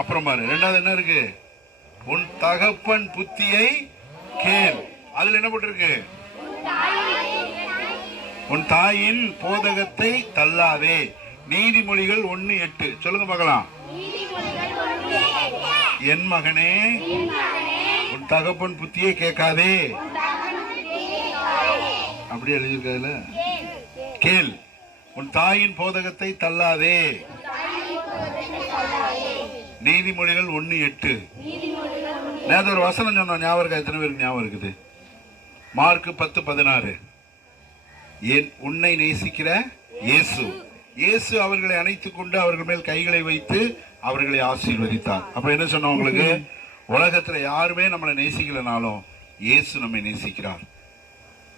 அப்புறம் பாரு, ரெண்டாவது என்ன இருக்கு? உன் தகப்பன் புத்தியை கேள். அதுல என்ன போட்டிருக்கு? உன் தாயின் போதகத்தை தள்ளாதே. நீதிமொழிகள் 1:8 சொல்லுங்க பார்க்கலாம். என் மகனே, உன் தகப்பன் புத்தியை கேட்காதே. அப்படி எழுதியிருக்கல. கேள், உன் தாயின் போதகத்தை தள்ளாதே. நீதிமொழிகள் 1:8. நேற்று ஒரு வசனம் சொன்னோம், ஞாபகம் இருக்கா? எத்தனை பேருக்கு ஞாபகம் இருக்குது? மார்க் 10:16. உன்னை நேசிக்கிற இயேசு. இயேசு அவர்களை அணைத்துக் கொண்டு அவர்கள் மேல் கைகளை வைத்து அவர்களை ஆசீர்வதித்தார். அப்ப என்ன சொன்ன உங்களுக்கு? உலகத்துல யாருமே நம்மளை நேசிக்கலனாலும் இயேசு நம்மை நேசிக்கிறார்.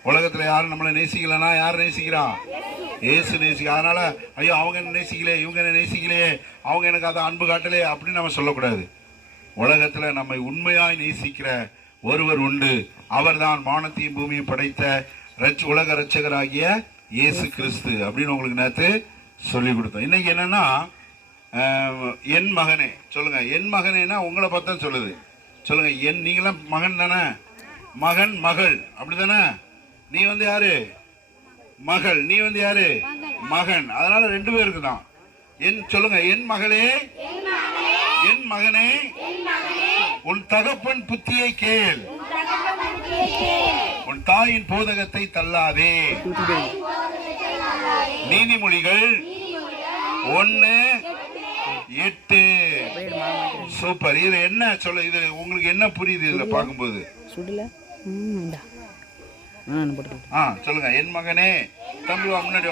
உலகத்துல யாரும் நம்மளை நேசிக்கலனா யார் நேசிக்கிறா? இயேசு நேசிக்க. அதனால ஐயோ அவங்க என்ன நேசிக்கலையே, இவங்க என்ன நேசிக்கலையே, அவங்க எனக்கு அதை அன்பு காட்டலையே அப்படின்னு நம்ம சொல்லக்கூடாது. உலகத்துல நம்மை உண்மையாய் நேசிக்கிற ஒருவர் உண்டு. அவர்தான் வானத்தையும் பூமியும் படைத்த உலக ரட்சகராகிய இயேசு கிறிஸ்து அப்படின்னு உங்களுக்கு நேற்று சொல்லி கொடுத்தோம். இன்னைக்கு என்னன்னா, என் மகனே சொல்லுங்க. என் மகனேனா உங்களை பார்த்தா சொல்லுது. சொல்லுங்க, நீங்களாம் மகன் தானே? மகன் மகள் அப்படித்தானே? நீ வந்து யாரு? மகள். நீ வந்து யாரு? மகன். அதனால 2 பேருக்கு தான். சொல்லுங்க, என் மகளே, என் மகனே, உன் தகப்பன் புத்தியை கேள், உன் தாயின் போதகத்தை தள்ளாதே. நீதிமொழிகள் 1:8. சூப்பர். இது என்ன சொல்ல? இது உங்களுக்கு என்ன புரியுது இதுல பார்க்கும்போது? சொல்லுங்க. என் மகனே, தம்பி வா, முன்னாடி